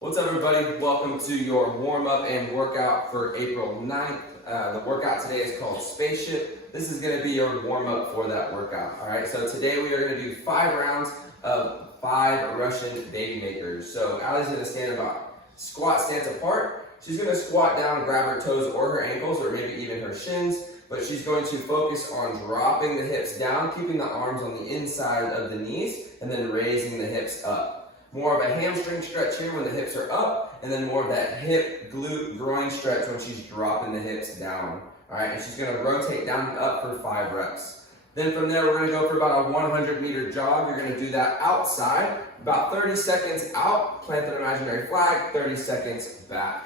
What's up, everybody? Welcome to your warm-up and workout for April 9th. The workout today is called Spaceship. This is going to be your warm-up for that workout. All right, so today we are going to do 5 rounds of 5 Russian baby makers. So Allie's going to stand about squat stance apart. She's going to squat down and grab her toes or her ankles or maybe even her shins, but she's going to focus on dropping the hips down, keeping the arms on the inside of the knees, and then raising the hips up. More of a hamstring stretch here when the hips are up, and then more of that hip, glute, groin stretch when she's dropping the hips down. All right, and she's gonna rotate down and up for 5 reps. Then from there, we're gonna go for about a 100-meter jog. You're gonna do that outside, about 30 seconds out, plant an imaginary flag, 30 seconds back.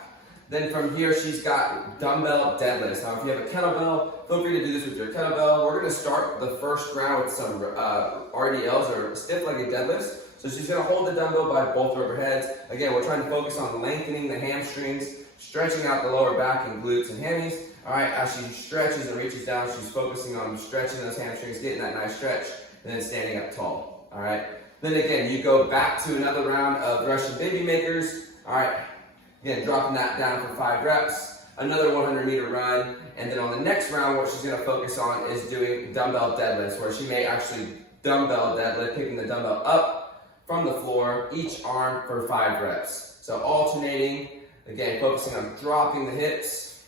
Then from here, she's got dumbbell deadlifts. Now, if you have a kettlebell, feel free to do this with your kettlebell. We're gonna start the first round with some RDLs or stiff-legged deadlifts. So she's gonna hold the dumbbell by both of her heads. Again, we're trying to focus on lengthening the hamstrings, stretching out the lower back and glutes and hammies. All right, as she stretches and reaches down, she's focusing on stretching those hamstrings, getting that nice stretch, and then standing up tall. All right. Then again, you go back to another round of Russian baby makers. All right. Again, dropping that down for 5 reps. Another 100-meter run, and then on the next round, what she's gonna focus on is doing dumbbell deadlifts, where she may actually dumbbell deadlift, picking the dumbbell up from the floor, each arm for 5 reps. So alternating, again, focusing on dropping the hips.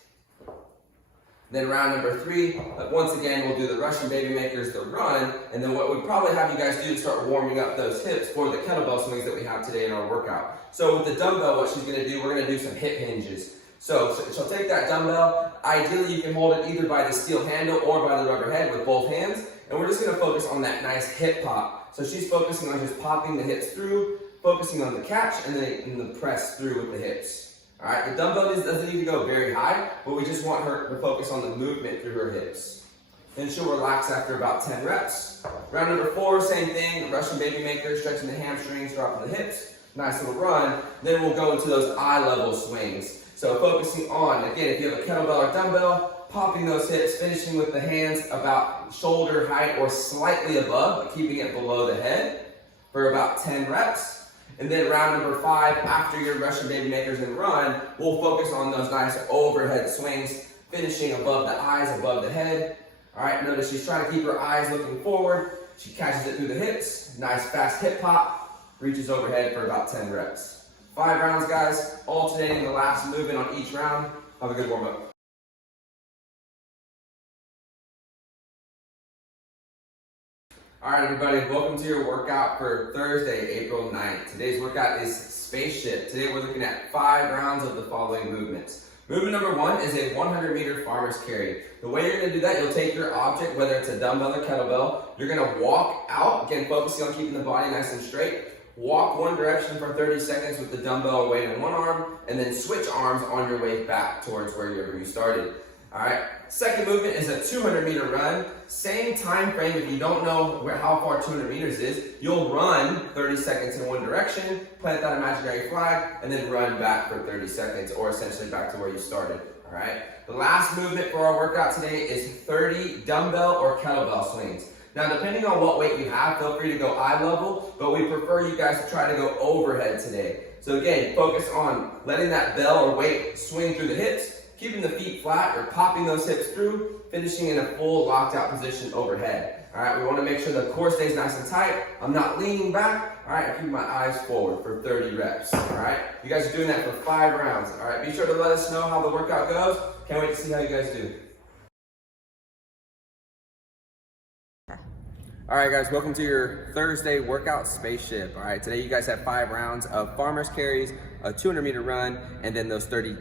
Then round number 3, once again, we'll do the Russian baby makers, the run, and then what we'd probably have you guys do to start warming up those hips for the kettlebell swings that we have today in our workout. So with the dumbbell, what she's gonna do, we're gonna do some hip hinges. So she'll take that dumbbell. Ideally, you can hold it either by the steel handle or by the rubber head with both hands, and we're just gonna focus on that nice hip pop. So she's focusing on just popping the hips through, focusing on the catch, and then the press through with the hips. All right, the dumbbell doesn't need to go very high, but we just want her to focus on the movement through her hips. Then she'll relax after about 10 reps. Round number 4, same thing, Russian baby maker, stretching the hamstrings, dropping the hips, nice little run. Then we'll go into those eye-level swings. So focusing on, again, if you have a kettlebell or dumbbell, popping those hips, finishing with the hands about shoulder height or slightly above, but keeping it below the head for about 10 reps. And then round number 5, after your Russian baby makers and run, we'll focus on those nice overhead swings, finishing above the eyes, above the head. All right, notice she's trying to keep her eyes looking forward. She catches it through the hips, nice fast hip hop, reaches overhead for about 10 reps. 5 rounds, guys, alternating the last movement on each round. Have a good warm up. All right, everybody, welcome to your workout for Thursday, April 9th. Today's workout is Spaceship. Today we're looking at 5 rounds of the following movements. Movement number 1 is a 100-meter farmer's carry. The way you're gonna do that, you'll take your object, whether it's a dumbbell or kettlebell, you're gonna walk out, again, focusing on keeping the body nice and straight. Walk one direction for 30 seconds with the dumbbell weight in one arm, and then switch arms on your way back towards wherever you started. All right, second movement is a 200-meter run. Same time frame. If you don't know how far 200 meters is, you'll run 30 seconds in one direction, plant that imaginary flag, and then run back for 30 seconds, or essentially back to where you started. All right, the last movement for our workout today is 30 dumbbell or kettlebell swings. Now, depending on what weight you have, feel free to go eye level, but we prefer you guys to try to go overhead today. So again, focus on letting that bell or weight swing through the hips, keeping the feet flat or popping those hips through, finishing in a full locked out position overhead. All right, we want to make sure the core stays nice and tight. I'm not leaning back. All right, I keep my eyes forward for 30 reps. All right, you guys are doing that for 5 rounds. All right, be sure to let us know how the workout goes. Can't wait to see how you guys do. All right, guys, welcome to your Thursday workout Spaceship. All right, today you guys have 5 rounds of farmer's carries, a 200-meter run, and then those 30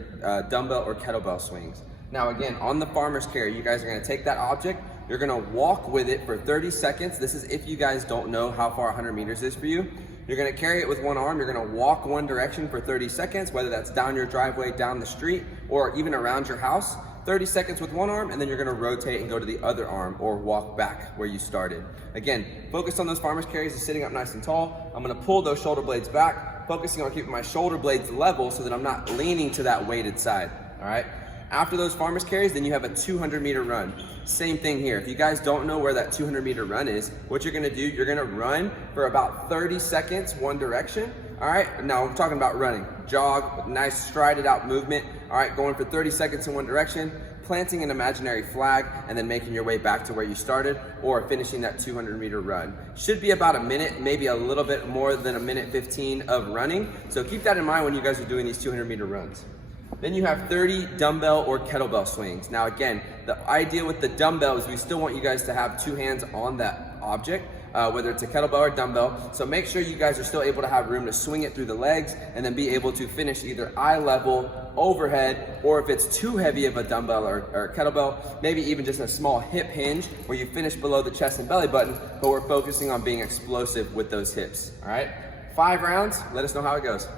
dumbbell or kettlebell swings. Now, again, on the farmer's carry, you guys are gonna take that object, you're gonna walk with it for 30 seconds. This is if you guys don't know how far 100 meters is for you. You're gonna carry it with one arm, you're gonna walk one direction for 30 seconds, whether that's down your driveway, down the street, or even around your house. 30 seconds with one arm, and then you're gonna rotate and go to the other arm or walk back where you started. Again, focus on those farmer's carries and sitting up nice and tall. I'm gonna pull those shoulder blades back, focusing on keeping my shoulder blades level so that I'm not leaning to that weighted side, all right? After those farmer's carries, then you have a 200-meter run. Same thing here. If you guys don't know where that 200-meter run is, what you're gonna do, you're gonna run for about 30 seconds one direction, All right, now I'm talking about running. Jog, nice strided out movement. All right, going for 30 seconds in one direction, planting an imaginary flag, and then making your way back to where you started, or finishing that 200-meter run. Should be about a minute, maybe a little bit more than a minute 15 of running. So keep that in mind when you guys are doing these 200-meter runs. Then you have 30 dumbbell or kettlebell swings. Now again, the idea with the dumbbell is we still want you guys to have two hands on that object, whether it's a kettlebell or dumbbell. So make sure you guys are still able to have room to swing it through the legs and then be able to finish either eye level, overhead, or if it's too heavy of a dumbbell or kettlebell, maybe even just a small hip hinge where you finish below the chest and belly button, but we're focusing on being explosive with those hips, all right? 5 rounds, let us know how it goes.